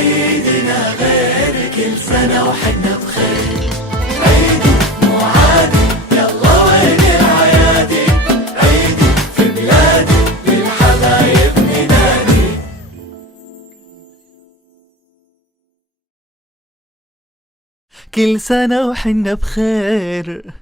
عيدنا غير، كل سنة وحنا بخير. عيدي مو عادي، يلا وين العيادي، عيدي في بلادي للحبايب ننادي. كل سنة وحنا بخير.